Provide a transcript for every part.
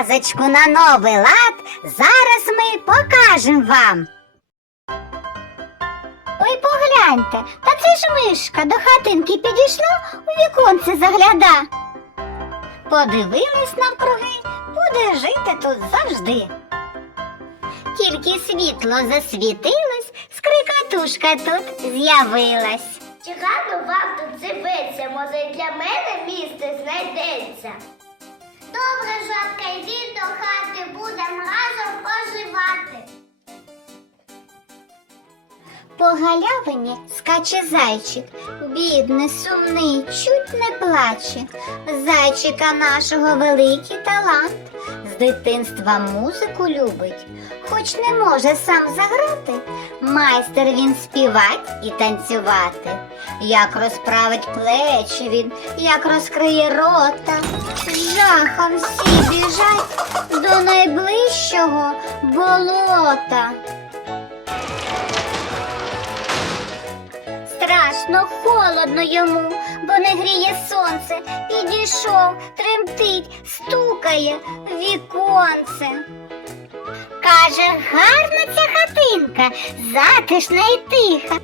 казочку на новий лад зараз ми покажемо вам. Ой, погляньте, та це ж мишка до хатинки підійшла, у віконце загляда. Подивилась навкруги, буде жити тут завжди. Тільки світло засвітилось, скрикатушка тут з'явилась. Чи гарно вам тут живеться? Може для мене місце знайдеться? Добре, жабка, йди до хати, будемо разом поживати. По галявині скаче зайчик, бідний, сумний, чуть не плаче. Зайчика нашого великий талант, з дитинства музику любить, хоч не може сам заграти, майстер він співать і танцювати. Як розправить плечі він, як розкриє рота, з жахом всі біжать до найближчого болота. Страшно холодно йому, бо не гріє сонце. Підійшов, тремтить, стукає віконце. Каже, гарна ця хатинка, затишна і тиха.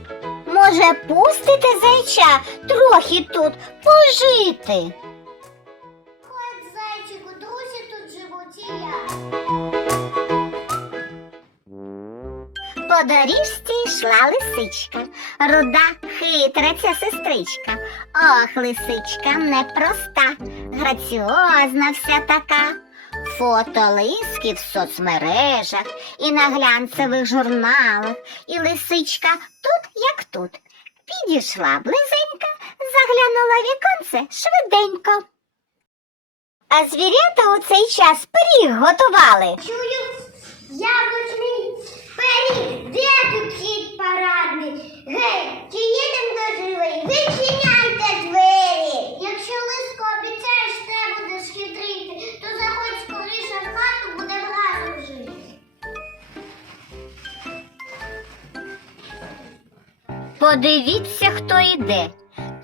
Може, пустите зайча трохи тут пожити. Зайчику, друзі тут живуть і я. По доріжці йшла лисичка, руда, хитра ця сестричка. Ох, лисичка непроста, граціозна вся така. Фото лиски в соцмережах і на глянцевих журналах. І лисичка тут, як тут. Підійшла близенько, заглянула віконце швиденько. А звірята у цей час пиріг готували. Чую яблучний пиріг. Де тут хід парадний? Гей, чи їдем до живий? Відчиняйте двері. Якщо лиско обіцяєш, те будеш хитрити, то заходь скоріше в хату, будемо разом жити. Подивіться, хто йде.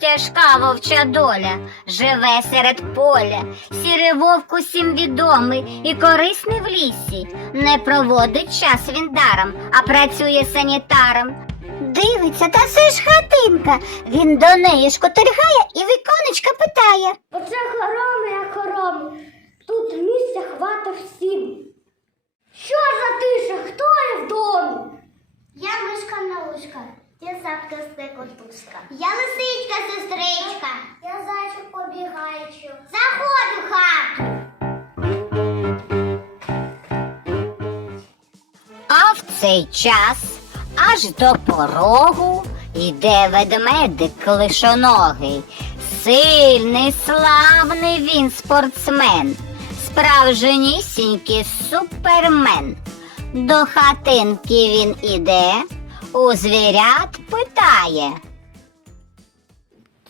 Тяжка вовча доля, живе серед поля, сірий вовк усім відомий і корисний в лісі. Не проводить час він даром, а працює санітаром. Дивиться, та це ж хатинка. Він до неї шкотильгає і віконечка питає. Оце хороми, а хороми. Тут місця хвата всім. Що за тиша? Хто є в домі? Я мишка наушка. Я запка стекотушка. Я цей час аж до порогу йде ведмедик лишоногий. Сильний, славний він спортсмен, справжнісінький супермен. До хатинки він іде, у звірят питає.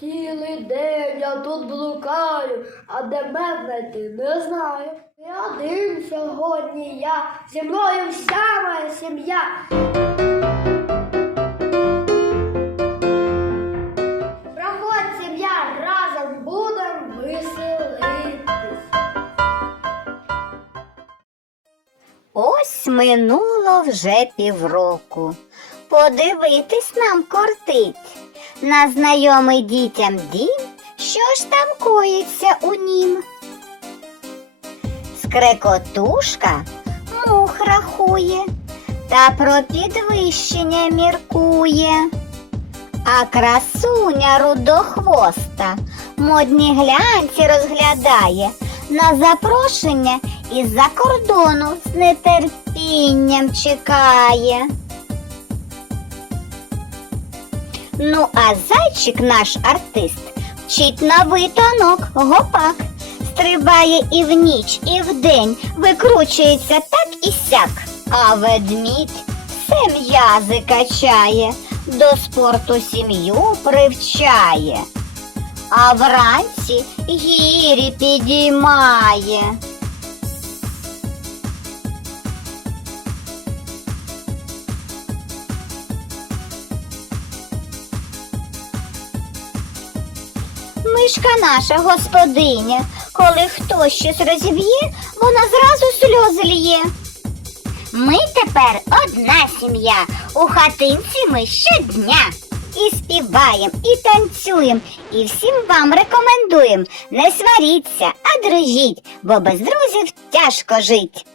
Цілий день я тут блукаю, а де мене знайти не знаю. Один сьогодні я, зі мною вся моя сім'я. Проходь, сім'я, разом будем веселитись. Ось минуло вже півроку. Подивитись нам кортить. На знайомий дітям дім, що ж там коїться у нім. Скрекотушка мух рахує та про підвищення міркує. А красуня рудохвоста модні глянці розглядає на запрошення із-за кордону з нетерпінням чекає. Ну, а зайчик наш артист вчить новий тонок гопак. Стрибає і в ніч, і в день, викручується так і сяк. А ведмідь все м'язи качає, до спорту сім'ю привчає, а вранці гірі підіймає. Мишка наша господиня Коли хтось щось розіб'є, вона зразу сльози лє. Ми тепер одна сім'я, у хатинці ми щодня. І співаєм, і танцюєм, і всім вам рекомендуєм. Не сваріться, а дружіть, бо без друзів тяжко жить.